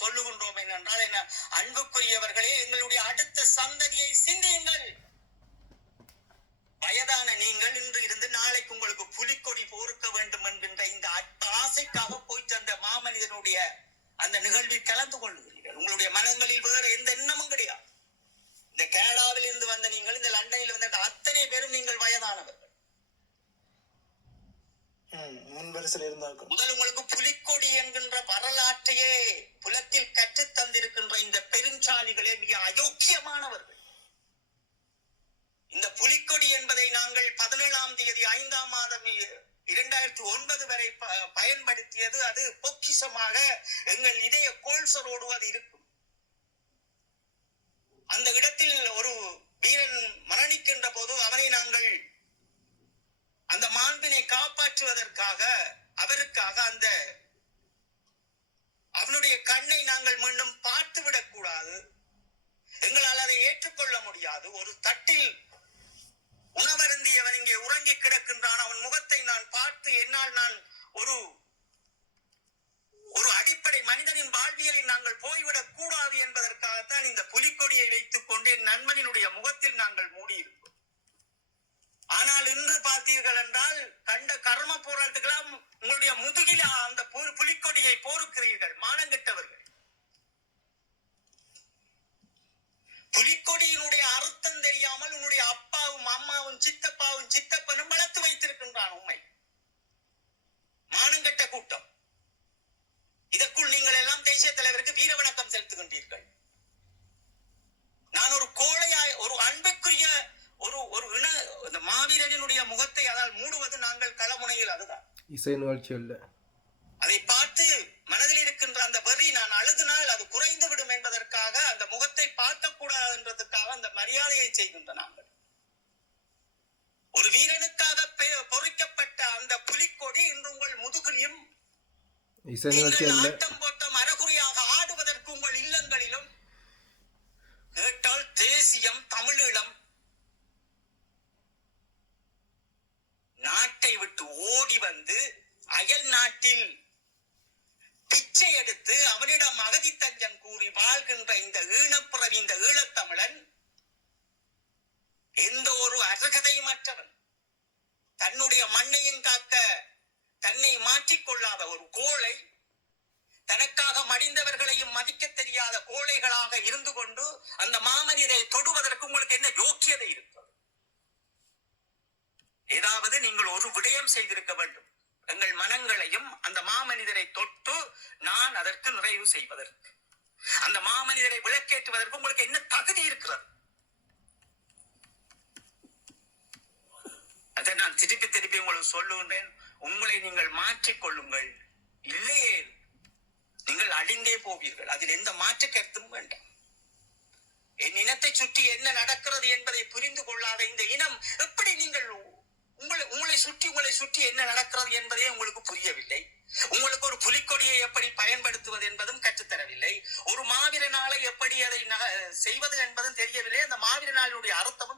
சொல்லுகின்றோம் என்னென்றால் என்ன? அன்புக்குரியவர்களே எங்களுடைய அடுத்த சந்ததியை சிந்தியுங்கள். வயதான நீங்கள் இன்று இருந்து நாளைக்கு உங்களுக்கு புலிக்கொடி போர்க்க வேண்டும் என்கின்ற இந்த ஆசைக்காக போயிட்டு அந்த மாமனிதனுடைய அந்த நிகழ்வில் கலந்து கொள்ளுகிறீர்கள். உங்களுடைய மனங்களில் வேறு எந்த எண்ணமும் கிடையாது. இந்த கனடாவில் இருந்து வந்த நீங்கள் இந்த லண்டனில் வந்த அத்தனை பேரும் நீங்கள் வயதானவர்கள். முதல் உங்களுக்கு என்கின்ற வரலாற்றையே புலத்தில் கற்றுத் தந்திருக்கின்ற இந்த பெருஞ்சாலிகளே மிக அயோக்கியமானவர்கள். இந்த புலிக்கொடி என்பதை நாங்கள் பதினேழாம் தேதி ஐந்தாம் மாதம் இரண்டாயிரத்தி ஒன்பது வரை பயன்படுத்தியது. அது பொக்கிஷமாக எங்கள் இதய கோல்சரோடு அது இருக்கும். அந்த இடத்தில் ஒரு வீரன் மரணிக்கின்ற போது அவனை நாங்கள் அந்த மாண்பினை காப்பாற்றுவதற்காக அவருக்காக அந்த அவனுடைய கண்ணை நாங்கள் மீண்டும் பார்த்து விடக்கூடாது எங்களால் அதை ஏற்றுக்கொள்ள முடியாது. ஒரு தட்டில் உணவருந்தியவன் இங்கே உறங்கி கிடக்கின்றான். அவன் முகத்தை நான் பார்த்து என்னால் நான் ஒரு ஒரு அடிப்படை மனிதனின் வாழ்வியலில் நாங்கள் போய்விடக் கூடாது என்பதற்காகத்தான் இந்த புலிக்கொடியை வைத்துக் கொண்டு என் நண்பனின் முகத்தில் நாங்கள் மூடியிருக்கிறோம் ஆனால் இன்று பார்த்தீர்கள் என்றால் கண்ட கர்ம போராட்டத்துக்கெல்லாம் உங்களுடைய முதுகில அந்த புலிக்கொடியை போருக்கிறீர்கள் மானங்கெட்டவர்கள். புலிக்கொடியினுடைய அர்த்தம் அதுதான் இசை நிகழ்ச்சி இல்லை. அதை பார்த்து மனதில் இருக்கின்ற அந்த வரி நான் அழுதினால் அது குறைந்து விடும் என்பதற்காக அந்த முகத்தை பார்க்க கூடாது என்றதுக்காக அந்த மரியாதையை செய்கின்ற நாங்கள். ஒரு வீரனுக்காக பொறிக்கப்பட்ட அந்த புலிக்கொடி இன்று உங்கள் முதுகிலும் இல்லை. ஆட்டம் போட்டம் அறகுறையாக ஆடுவதற்கு உங்கள் இல்லங்களிலும் கேட்டால் தேசியம் தமிழீழம் ஓடி வந்து அயல் நாட்டில் பிச்சை எடுத்து அவனிடம் அகதி தஞ்சம் கூறி வாழ்கின்ற இந்த ஈழப்புறவி இந்த ஈழத்தமிழன் எந்த ஒரு அருகதையுமற்றவன். தன்னுடைய மண்ணையும் காக்க தன்னை மாற்றிக்கொள்ளாத ஒரு கோழை தனக்காக மடிந்தவர்களையும் மதிக்க தெரியாத கோழைகளாக இருந்து கொண்டு அந்த மாமனிதை தொடுவதற்கு உங்களுக்கு என்ன யோக்கியதை இருக்கும்? ஏதாவது நீங்கள் ஒரு விடயம் செய்திருக்க வேண்டும். எங்கள் மனங்களையும் அந்த மாமனிதரை தொட்டு நான் அதற்கு நிறைவு செய்வதற்கு. அந்த மாமனிதரை விளக்கேற்றுவதற்கு உங்களுக்கு என்ன தகுதி இருக்கிறது? அதை நான் திருப்பி திருப்பி உங்களுக்கு சொல்லுகின்றேன். உங்களை நீங்கள் மாற்றிக் கொள்ளுங்கள் இல்லையே நீங்கள் அழிந்தே போவீர்கள். அதில் எந்த மாற்று கருத்தும் வேண்டாம். என் இனத்தை சுற்றி என்ன நடக்கிறது என்பதை புரிந்து கொள்ளாத இந்த இனம் எப்படி நீங்கள் சுற்றி உங்களை சுற்றி என்ன நடக்கிறது என்பதே உங்களுக்கு புரியவில்லை. உங்களுக்கு ஒரு புலிக்கொடியை எப்படி பயன்படுத்துவது என்பதும் கற்றுத்தரவில்லை. ஒரு மாவீர நாளை எப்படி அதை நக- செய்வது என்பதும் தெரியவில்லை. அந்த மாவீர நாளினுடைய அர்த்தமும்